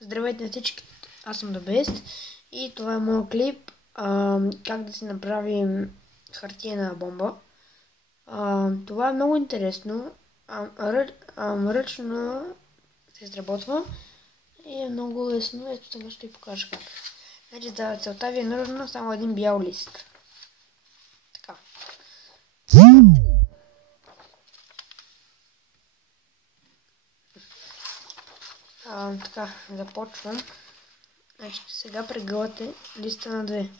Здравейте на всички, аз съм The Best и това е моят клип как да си направим хартиена бомба. Това е много интересно, ръчно се изработва и е много лесно. Ето сега ще ви покажа как. Значи за целта ви е нужно само един бял лист. Така. Така, започвам. Значи сега прегъвате листа на две.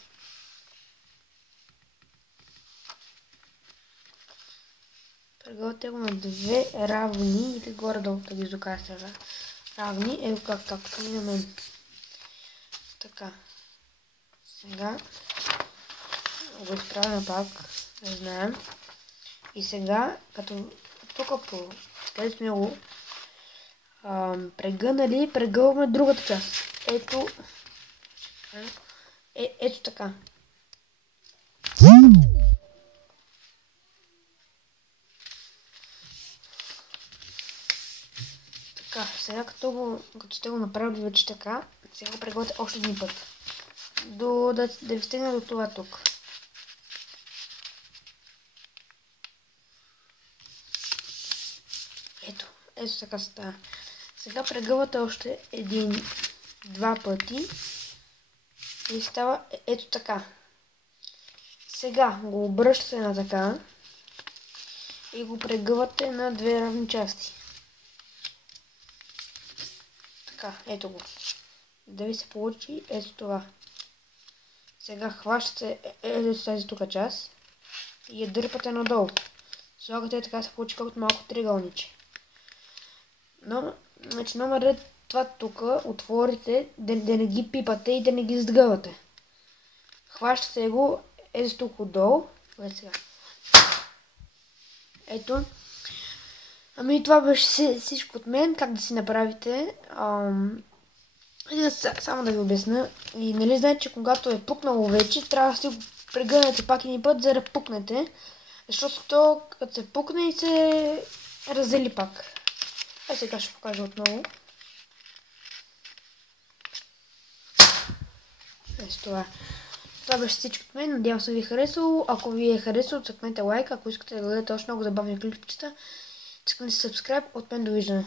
Прегъвате го на две равни или горе-долу да ги докажете равни. Ето както и на мен. Така. Сега го изправяме пак, не знаем. И сега, като тук където сме го прегънали, прегъваме другата част. Ето така. Така, сега като сте го направили вече така, сега го прегъвате още един път. Да ви стигне до това тук. Ето така става. Сега прегъвате още два пъти и става ето така. Сега го обръщате на така и го прегъвате на две равни части. Така, ето го. Да ви се получи ето това. Сега хващате ето тази тук част и я дърпате надолу. Слагате така се получи колкото малко триъгълниче. Значи номер ред това тук отворите, да не ги пипате и да не ги сгъвате. Хващате го ето тук отдолу. Ето. Това беше всичко от мен, как да си направите. Само да ви обясня. И нали знаете, че когато е пукнало вече, трябва да си го прегърнете пак един път, за да пукнете. Защото то, като се пукне и се раздели пак. Сега ще покажа отново. Това беше всичко от мен. Надявам се ви е харесало. Ако ви е харесало, цъкнете лайк. Ако искате да гледате още много забавни клипчета, цъкнете subscribe. От мен довиждане.